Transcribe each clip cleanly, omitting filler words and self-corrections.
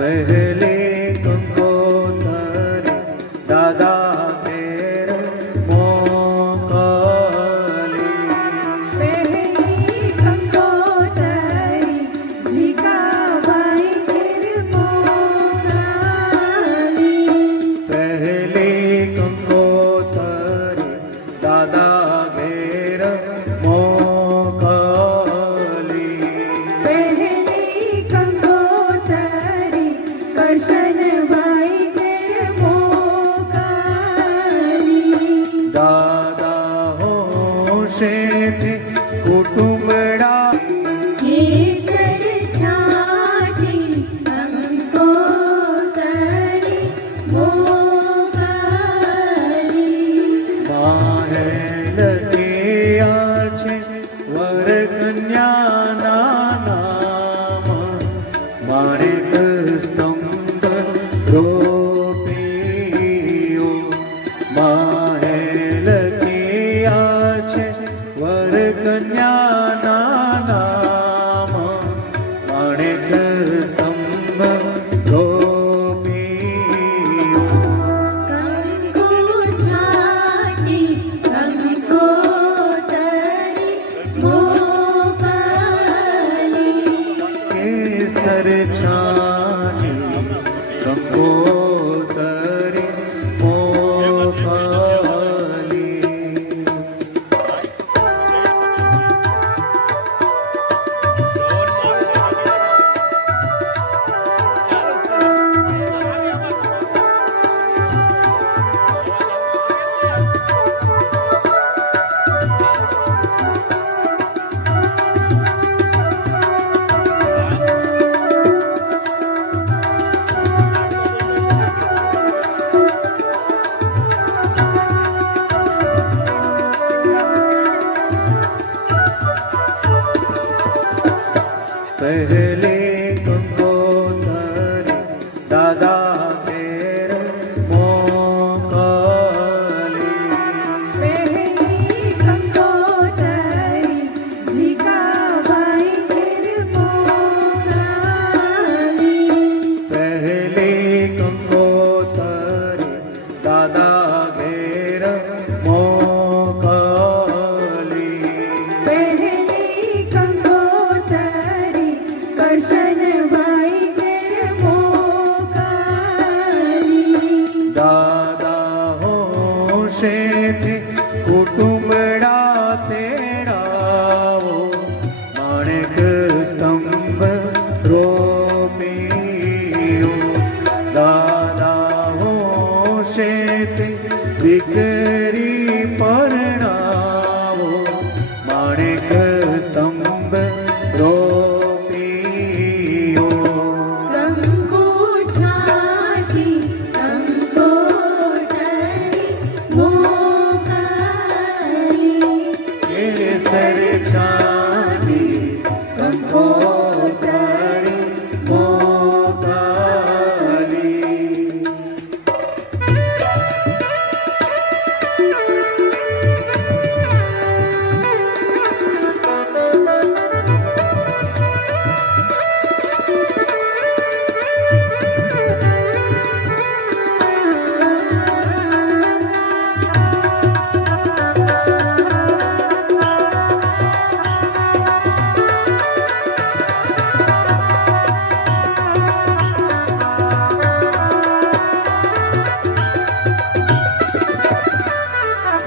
પહેલે કંકોતરે દાદા ઘેર મોકલી. પહેલી કંકોતરી જીગાબાઈ ઘેર મોકલી. પહેલી કંકોતરે દાદા ઘેર મોકલી. પહેલી કંકોતરી કરશનભાઈ ઘેર મોકલી. દાદા હોશેથી કુટુંબડા કેસર છાંટી કંકોતરી મોકલી. માહેલ કેયા છે વર કન્યાના નામ. માણેક સ્તંભ રોપ્યો. માહેલ કેયા છે વર કન્યાના નામ. માણેક સ્તંભ રોપ્યો. કંકુ છાંટી કંકોતરી મોકલી. કેસર છાની કંકોતરી મોકલી. પહેલે કંકોતરે દાદા ઘેર મોકલી. પહેલી કંકોતરી જીગાબાઈ ઘેર મોકલી. પહેલી કંકોતરે દાદા ઘેર મોકલી. પહેલી કંકોતરી કરશનભાઈ ઘેર મોકલી. દાદા હોશેથી કુટુંબડા તેડાવો. માણેક સ્તંભ રોપ્યો. દાદા હોશેથી દીકરી પરણાવો. માણેક સ્તંભ રોપ્યો. કંકુ છાંટી કંકોતરી મોકલી. કેસર છાની કંકોતરી મોકલી.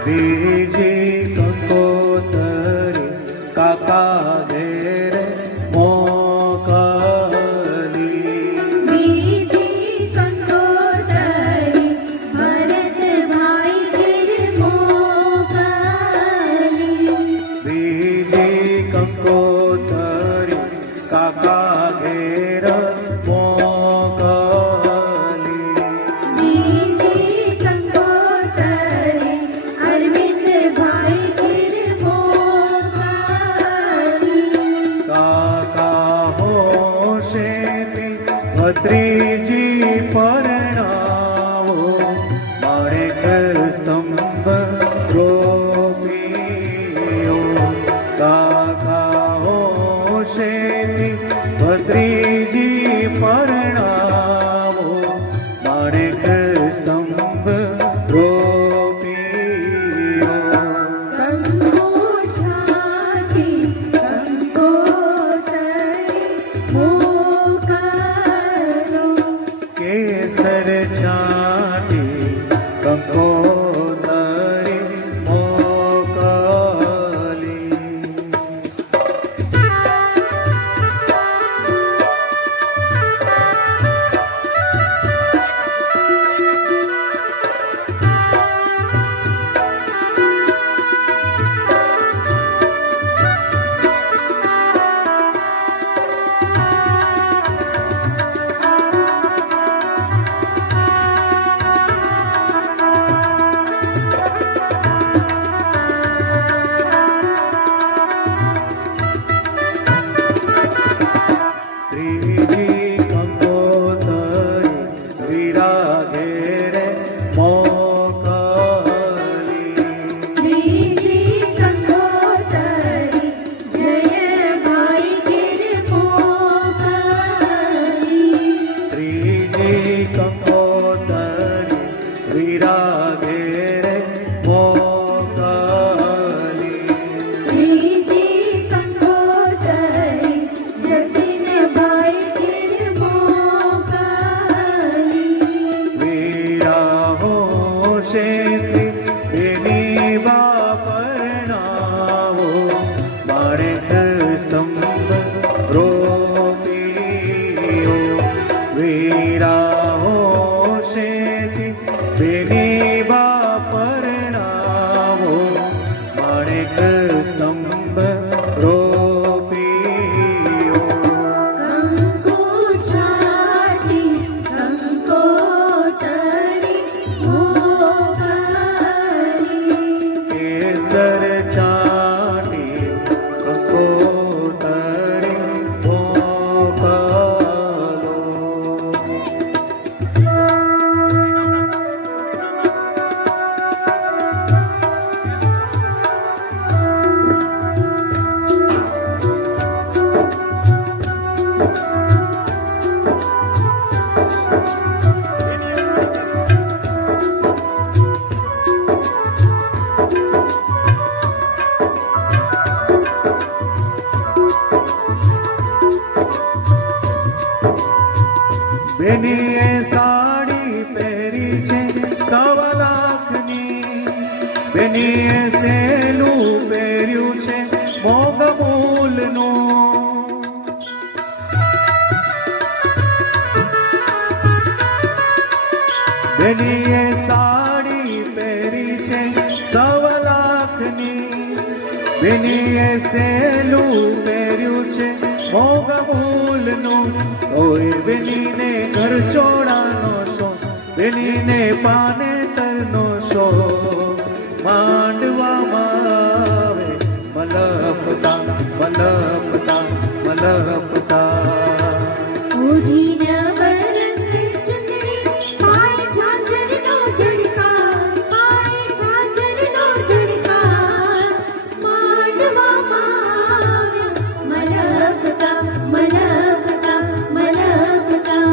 બીજી કંકોતરી કાકા ઘેર મોકલી. બીજી કંકોતરી ભરતભાઈ ઘેર મોકલી. બીજી કંકોતરી કાકા ઘેર મોકલી. બીજી કંકોતરી અરવિંદભાઈ ઘેર મોકલી. કાકા હોશેથી ભત્રીજી પરણાવો. માણેક સ્તંભ રોપ્યો. કાકા હોશેથી ભત્રીજી પરણાવો. કેસર છાંટી કંકોતરી મોકલી. ત્રીજી કંકોતરી વિરાગે રે મોકલી. ત્રીજી કંકોતરી જયભાઈ ઘેર મોકલી. ત્રીજી કંકોતરી વિરાગે રે મોકલી. ત્રીજી કંકોતરી જતીનભાઈ ઘેર મોકલી. વીરાહો શેતી બેની બાપરણાવો માણેક સ્તંભ રોપીઓ. વીરાહો શેતી બેની બાપરણાવો માણેક સ્તંભ રોપીઓ. કંકુ છાટી કંકોતરી મોકલી. કેસર છાંટી કંકોતરી મોકલો. બેનીએ સાડી પહેરી છે 1.25 લાખની. બેનીએ સેલું પહેર્યું છે મોંઘ મૂલનું. બેનીએ સાડી પહેરી છે 1.25 લાખની. બેનીએ સેલું પહેર્યું છે મોંઘ મૂલનું. કોઈ બેનીને ઘર ચોડાનો શો, બેનીને પાનેતરનો શો. માંડવામાં આવે મલપતા મલપતા મલપતા. ઓઢીને બરંગ ચંદ્રી પાય ઝાંઝરનો ઝડકાર. પાય ઝાંઝરનો ઝડકાર. માંડવામાં આવ્યા મલપતા મલપતા મલપતા.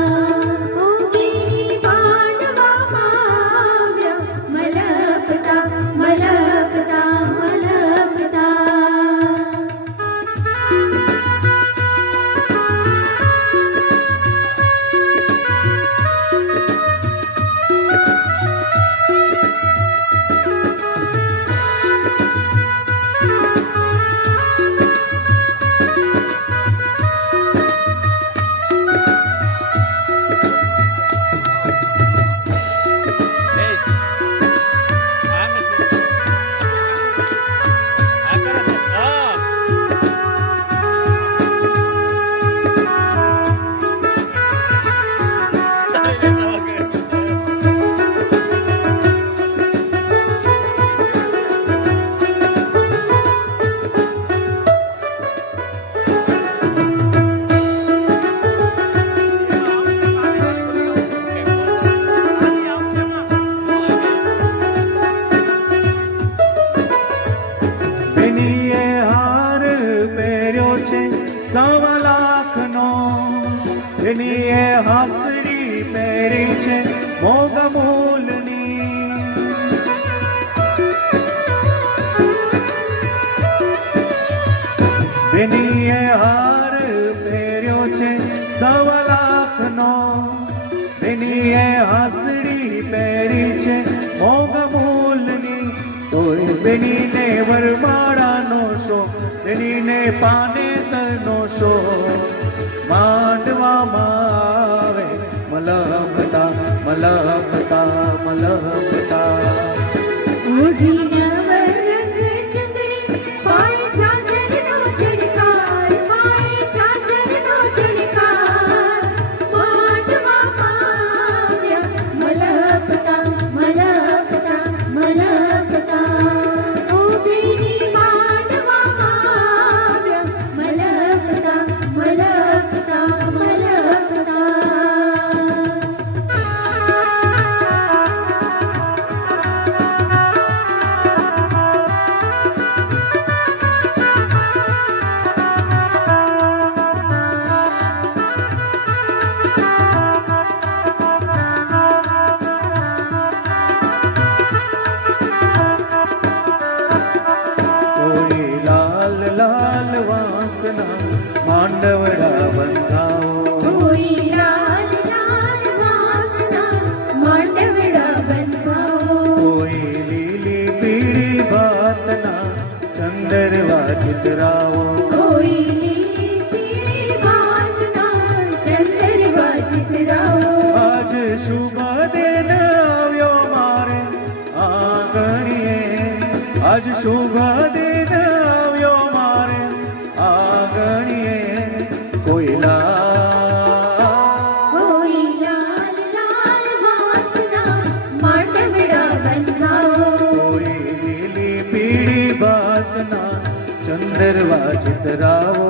ઓઢીની માંડવામાં આવ્યા મલપતા મલપતા મલપતા. Yes. I'm listening. Akara sir. બેનીએ હાર પહેર્યો છે 1.25 લાખનો. બેનીએ હાસડી પહેરી છે મોંઘ મૂલની. બેનીએ હાર પહેર્યો છે 1.25 લાખનો. બેની બેનીએ હાસડી પહેરી છે મોગ મૂલની, તોય બેનીને વરમાળાનો શોખ, બેનીને પાનેતરનો શોખ. માંડવામાં આવે મલમતા મલમતા મલમતા. ઓઢી નવરંગ ચંદડી, પાય ચાદરનો ચણકાર, પાય ચાદરનો ચણકાર. માંડવામાં આવ્યા મલકતા મલકતા મલકતા. ઓ બેની માંડવામાં આવ્યા મલકતા મલકતા મલકતા. કોઈ લાલ લાલ વાંસના માંડવડા બંધાવો, કોઈ લાલ લાલ વાસના માંડવડા બંધાવો. કોઈ લીલી પીળી ભાતના ચંદરવા ચિતરાવો. કોઈ લીલી પીળી ભાતના ચંદરવા ચિતરાવો. આજ શુભ દિન આવ્યો મારે આંગણીએ, આજ શુભ દિન આવ્યો મારે આંગણીએ. કોઈ કોઈ લાલ લાલ વાસના માંડવડા બંધાવો. કોઈ લીલી પીળી ભાતના ચંદરવા ચિતરાવો.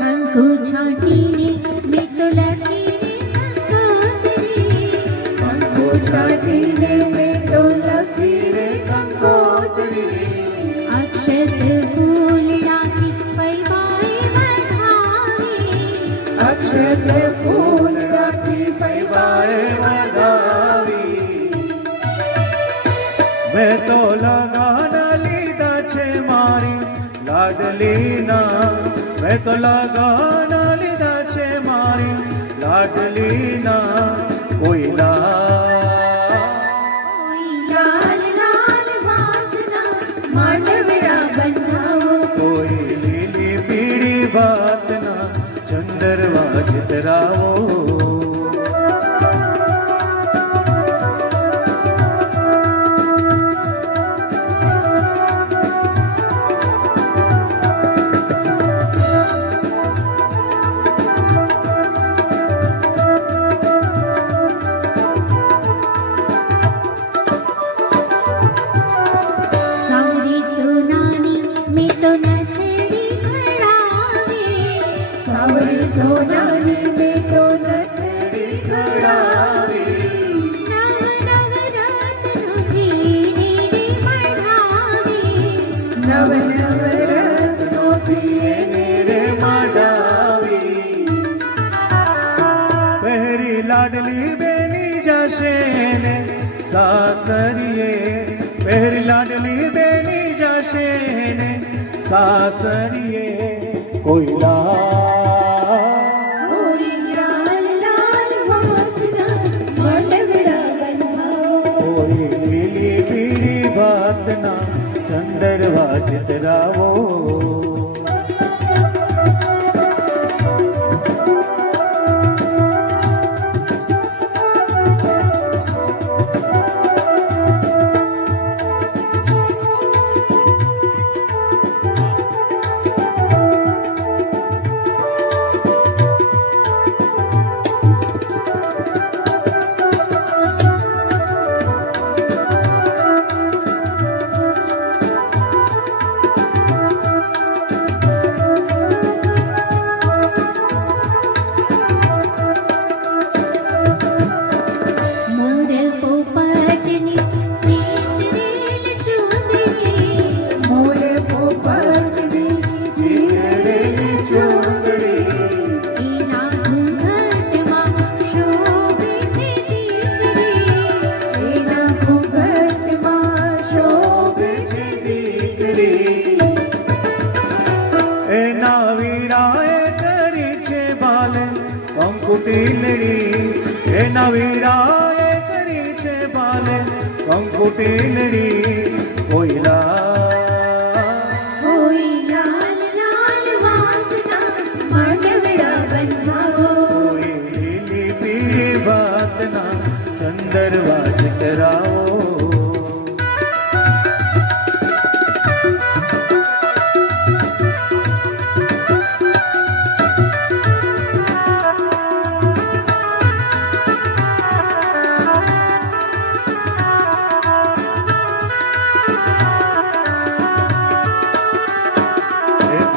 કંકુ છાંટીને મેં તો લખીને કંકોત્રી. કંકુ છાંટીને મેં તો લખીને કંકોત્રી. અક્ષત ફૂલડાથી પૈવાએ વધાવી. અક્ષત ફૂલડાથી પૈવાએ વધાવી. મેં તો લગાન લીધા છે મારી લાડલીના, મેં તો લગાન લીધા છે મારી લાડલીના. કોઈ કોઈ લાલ લાલ વાસના માંડવડા બંધાવો. કોઈ લીલી પીળી ભાતના ચંદરવા ચિતરાવો. સાવરી સોનાની મેં તો નથડી ઘડાવી. સાવરી સોનાની મેં તો નથડી ઘડાવી. નવ નવ રત્નોથી એને મઢાવી. નવ નવ રત્નોથી એને મઢાવી. પહેરી લાડલી બેની જશે ને સાસરીએ, પહેરી લાડલી બેની જશે ને સાસરીએ. કોઈ કોઈ લાલ લાલ વાસના માંડવડા બંધાવો. કોઈ લીલી પીળી ભાતના ચંદરવા ચિતરાવો. વીરાએ કરી છે બાલે કંકુટીલડી એના વીરાએ કરી છે બાલે કંકુટીલડી કોયલા કોઈ લાલ લાલ વાસના માંડવડા બંધાવો કોઈ લીલી પીળી ભાતના ચંદરવા ચિતરાવો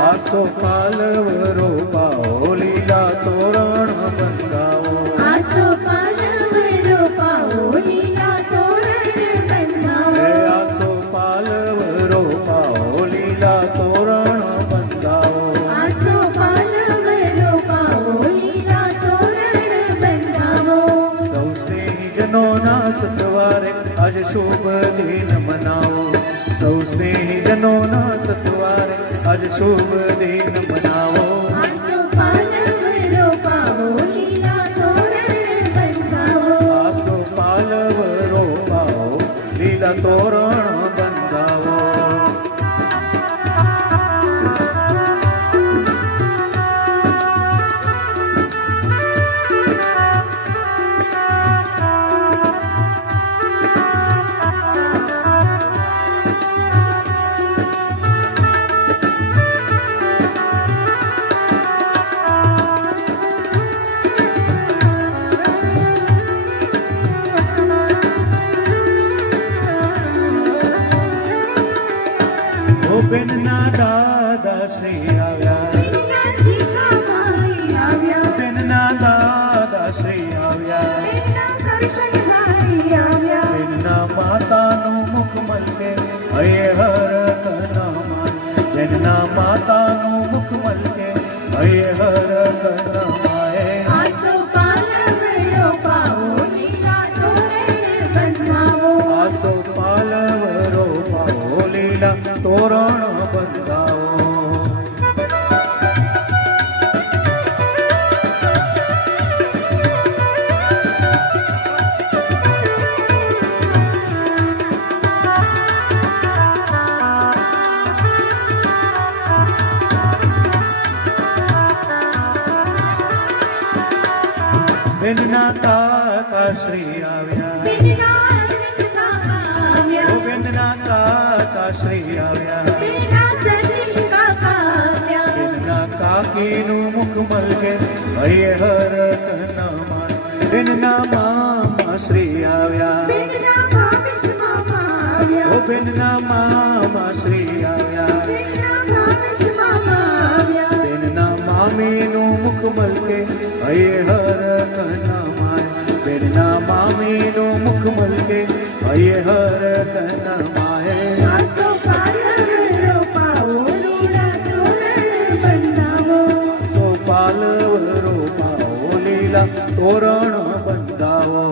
આસો પાલવરો પાઓ લીલા તોરણ બંધાવો આસો પાલવરો પાવો લીલા તોરણ બંધાવો આસો પાલવરો પાઓ લીલા તોરણ બંધાવો આસો પાલવરો પાવો લીલા તોરણ બંધાવો સૌ સ્નેહીજનોના સતવારે આજ શુભ દિન મનાવો સૌ સ્નેહીજનોના સતવારે આજ શુભ દિન મનાવો આસો પાલવરો પાવો લીલા તોરણ બંધાવો આસો પાલવરો પાઓ લીલા તોરણ બંધાવો બેનના દાદા શ્રી આવ્યા બેનના જીગાભાઈ આવ્યા બેનના દાદા શ્રી આવ્યા બેનના કરશનભાઈ આવ્યા બેનના માતાનું મુખ મલકે હયે હર કનામાય બેનના માતાનું મુખ મલકે હયે હર કનામાય આસો પાલવરો પાવો લીલા તોરણ બંધાવો આસો પાલવરો પાઓ લીલા તોરણ બંધાવો બેનના કાકા શ્રી આવ્યા બેનના અરવિંદ કાકા આવ્યા બેનના કાકા શ્રી આવ્યા બેનના સતીશ કાકા આવ્યા બેનના કાકીનું મુખ મલકે હયે હર કનામાય બેનના મામા શ્રી આવ્યા બેનના ભાવેશ મામા આવ્યા ઓ બેનના મામા શ્રી આવ્યા બેનના ભાવેશ મામા આવ્યા બેનના મામીનું મુખ મલકે હયે હર કનામાય બેનના મામીનું મુખ મલકે હયે હર કનામાય આસો પાલવરો પાવો લીલા તોરણ બંધાવો સો પાલવરો પાઓ લીલા તોરણ બંધાવો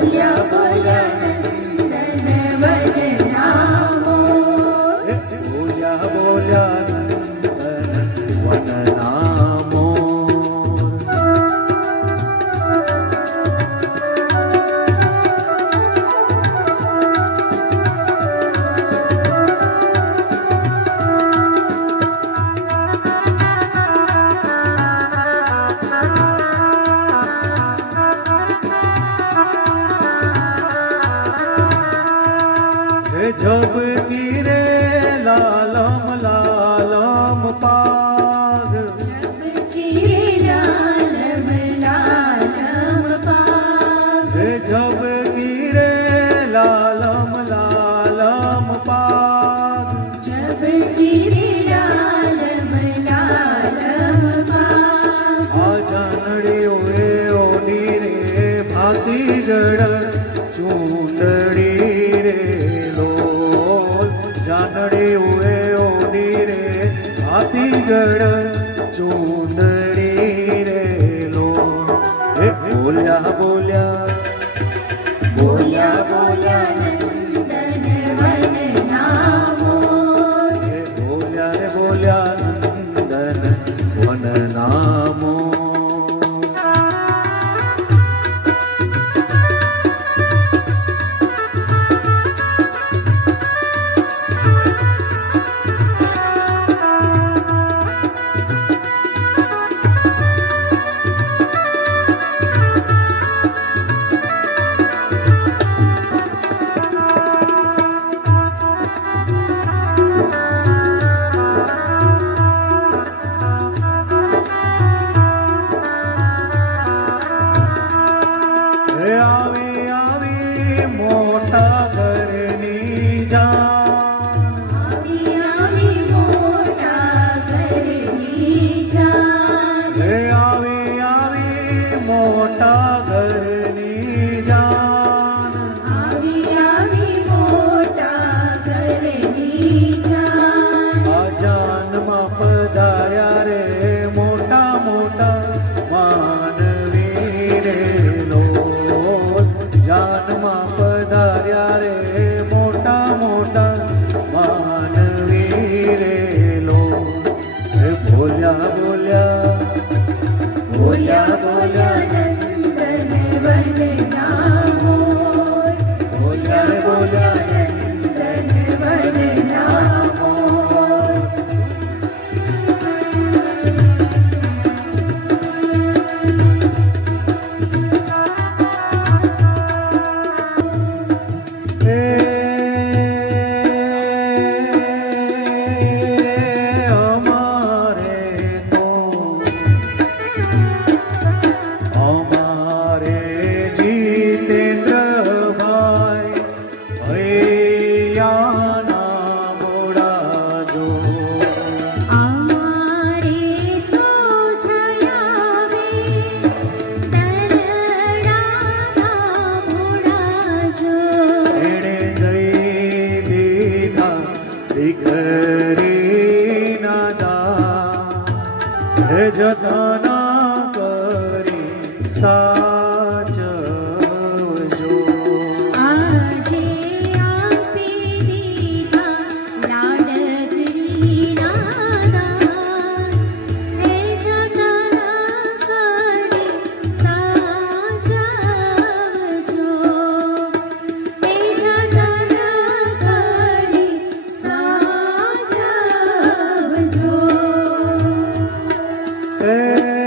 બોલ્યા બોલ્યા નંદન વનનામો બોલ્યા બોલ્યા નંદન વનનામો जब गिरे लालम लालम पाग જબ કિરે લાલમ લાલમ પાગ जब गिरे लालम लालम पाग જબ કિરે લાલમ લાલમ પાગ आ जानड़ी ओए ओनी रे भातीगढ़ चूंदड़ी रे लोल जानड़ी ओए ओनी रे भातीगढ़ चूंदड़ी रे लोल बोल्या बोल्या બોલ્યા બોલ્યા નંદન વનનામો બોલ્યા રે બોલ્યા નંદન વનનામો આવી આવી મોટા ઘરની જાન આવી આવી મોટા ઘરની જાન આવી આવી મોટા ઘરની જાન આવી આવી મોટા ઘરની જાન આ જાનમાં પધાર્યા રે મોટા મોટા માનવી રે લોલ જાનમાં પધાર્યા રે મોટા મોટા માનવી રે લોલ બોલ્યા બોલ્યા બોલ્યા બોલ્યા નંદન વનનામો બોલ્યા બોલ્યા નંદન વનનામો અમારે જીતેન્દ્રભાઈ ભૈયાના મોડા જો અમારે તો જયાવે તરડાના મોડા જો એણે દઈ દીધા દીકરીના દા હે જતના કરી સાચવજો આજે આપી દીધા લાડકડીના દાન હે જતન કરી સાચવજો હે જતન કરી સાચવજો એ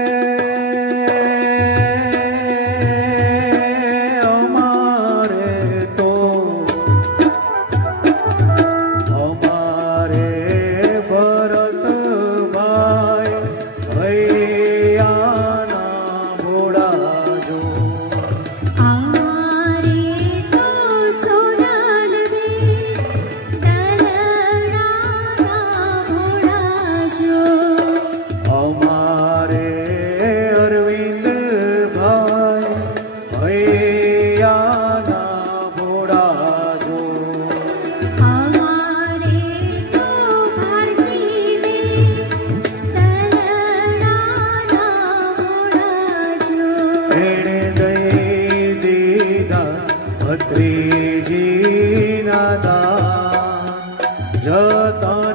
ભત્રીજી ના દાન જતન